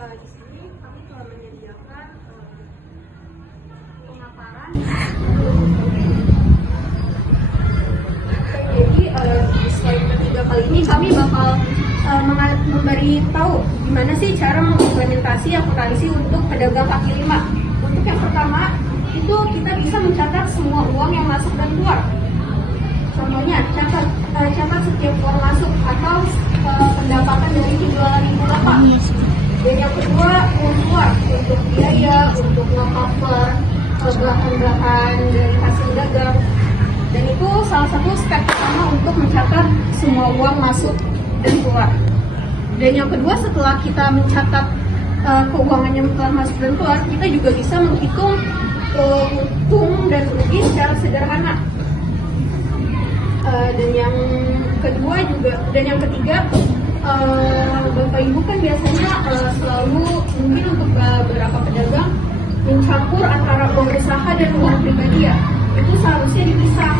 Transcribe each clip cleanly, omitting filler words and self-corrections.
di sini kami telah menyediakan pemaparan. Jadi di slide ketiga kali ini kami bakal memberitahu gimana sih cara mengimplementasi akuntansi untuk pedagang kaki lima. Untuk yang pertama itu kita bisa mencatat semua uang yang masuk dan keluar. Contohnya catat setiap uang masuk atau pendapatan dari penjualan ibu bapak. Dan yang kedua uang keluar untuk biaya, untuk nge-cover bahan-bahan dari hasil dagang. Dan itu salah satu step pertama untuk mencatat semua uang masuk dan keluar. Dan yang kedua setelah kita mencatat keuangan yang telah masuk dan keluar, kita juga bisa menghitung untung dan rugi secara sederhana. Dan yang ketiga Bapak Ibu kan biasanya selalu mungkin untuk beberapa pedagang mencampur antara uang usaha dan uang pribadi ya. Itu seharusnya dipisah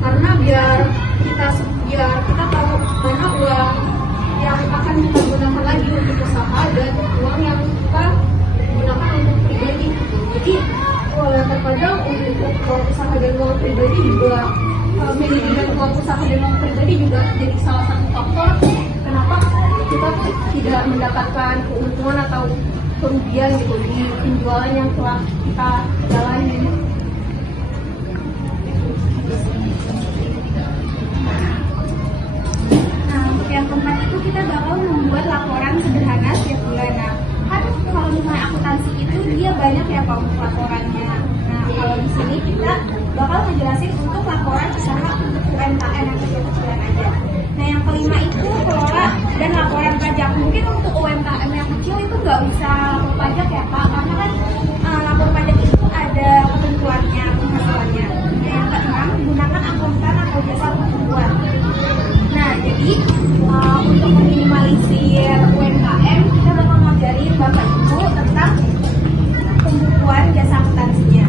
karena biar kita tahu mana uang yang akan kita gunakan lagi untuk usaha dan uang yang kita gunakan untuk pribadi. Jadi terkadang untuk uang usaha dan uang pribadi juga manajemen uang usaha dan uang pribadi juga jadi salah satu faktor kenapa kita tuh tidak mendapatkan keuntungan atau kerugian gitu di penjualan yang telah kita jalani. Nah, untuk yang keempat itu kita bakal membuat laporan sederhana setiap bulan. Nah, kan kalau misalnya akuntansi itu dia banyak ya Pak untuk laporannya. Nah, kalau di sini kita bakal ngejelasin untuk laporan usaha untuk UMKM yang kecil-kecilan aja. Nah, yang kelima itu kelola dan laporan pajak. Mungkin untuk UMKM yang kecil itu nggak bisa lapor pajak ya Pak, karena kan lapor pajak itu ada ketentuannya, penghasilannya. Nah, yang keenam gunakan akuntan atau jasa pembukuan. Nah, jadi untuk meminimalisir UMKM kita bakal ngajarin Bapak Ibu tentang pembukuan jasa akuntansinya.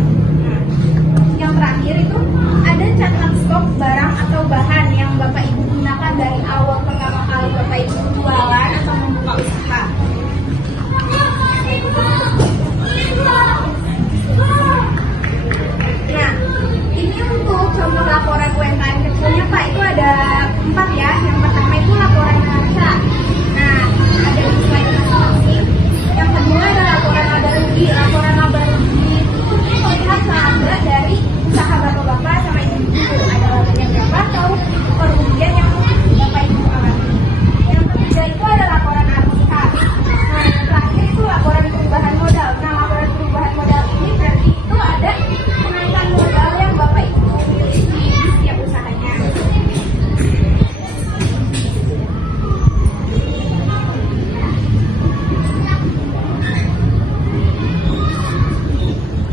Nah, yang terakhir itu ada catat stok barang atau bahan yang Bapak Ibu gunakan dari awal pertama kali Bapak Ibu jualan atau membuka usaha. Nah, ini untuk contoh laporan UMKM kecilnya Pak, itu ada 4 ya. Yang pertama itu laporan neraca. Nah, ada di slide masing-masing. Yang kedua ada laporan laba rugi. Laporan laba rugi itu melihat laba dari usaha bapak-bapak sama ibu-ibu. Ada labanya berapa atau kerugian yang Bapak Ibu alami. Yang ketiga itu ada laporan arbitraj. Nah, yang terakhir itu laporan perubahan modal. Nah, laporan perubahan modal ini berarti itu ada kenaikan modal yang Bapak Ibu miliki di setiap usahanya.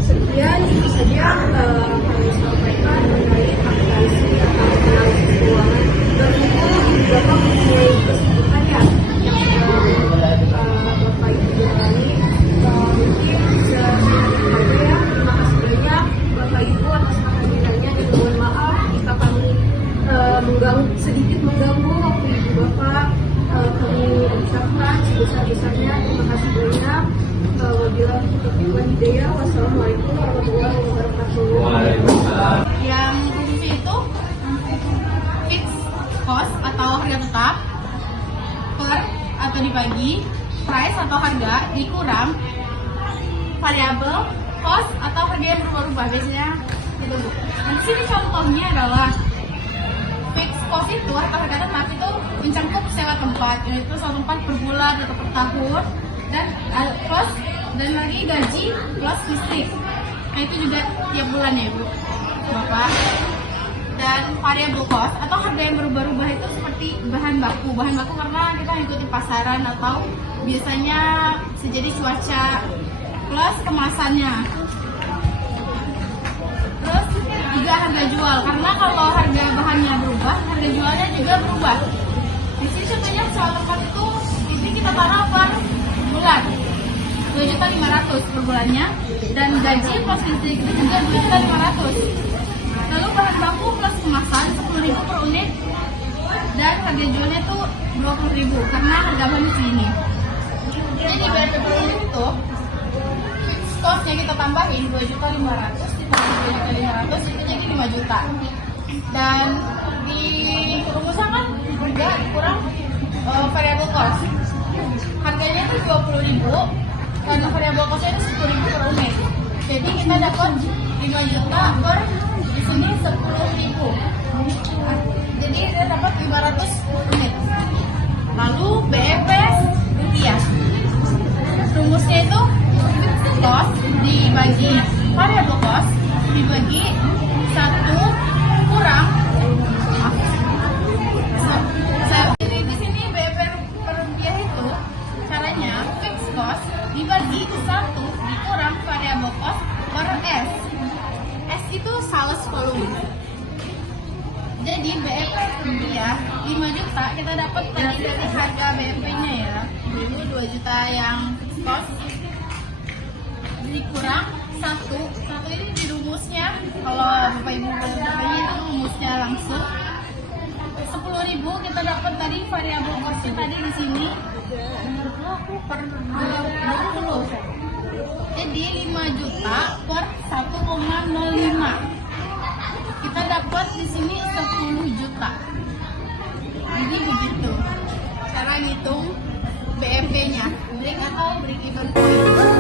Sekian itu saja kami sampaikan mengenai akuntansi atau analisis keuangan. Dan itu Bapak mempunyai kesibukan ya yang Bapak Ibu jalani. Mungkin sekian aja ya. Terima kasih banyak Bapak Ibu atas kehadirannya dan mohon maaf jika kami sedikit mengganggu waktu Ibu Bapak. Kami ucapkan sebesar-besarnya terima kasih banyak. Wabillahi taufiq wal hidayah. Wassalamualaikum warahmatullahi wabarakatuh. Waalaikumsalam. Yang fungsi itu fix cost atau harga tetap, per atau dibagi, price atau harga dikurang, variabel cost atau harga yang berubah-ubah biasanya gitu Bu. Dan di sini contohnya adalah fix cost itu atau harga tetap itu mencakup sewa tempat, yaitu sewa tempat per bulan atau per tahun, dan cost dan lagi gaji plus listrik. Nah, itu juga tiap bulan ya Bu Bapak. Dan variable cost atau harga yang berubah-ubah itu seperti bahan baku karena kita ikuti pasaran atau biasanya sejadi cuaca, plus kemasannya. Terus juga harga jual, karena kalau harga bahannya berubah, harga jualnya juga berubah. Di sini contohnya sewa tempat itu ini kita taruh per bulan 2.500.000 per bulannya, dan gaji plus listrik itu juga 2.500.000. Lalu bahan baku plus kemasan 10.000 per unit, dan harga jualnya tuh 20.000 karena harga bahannya segini. Jadi tutup, fixed cost-nya kita tambahin 2.500.000 ditambah 2.500.000 itu jadi 5 juta. Dan di rumusan kan juga kurang variable cost. Harganya itu 20.000 karena variable cost-nya itu 10.000 per unit. Jadi kita dapat 5 juta per di sini 10.000. Jadi kita dapat 500 unit. Lalu BEP rupiah. Rumusnya itu fixed cost dibagi variable cost dibagi 1 kurang di sini BEP per rupiah itu caranya fixed cost dibagi 1 dikurang variable cost per S. S itu sales volume. Jadi BEP rupiah 5 juta kita dapat tadi dari harga BEP-nya ya. Dulu 2 juta yang cost dikurang 1 ini di rumusnya. Kalau Bapak Ibu bacanya itu rumusnya langsung 10.000 kita dapat tadi variable cost-nya tadi di sini per 20. Jadi 5 juta per 1,05. Kita dapat di sini 10 juta. Jadi begitu cara ngitung BEP-nya, break atau break even point.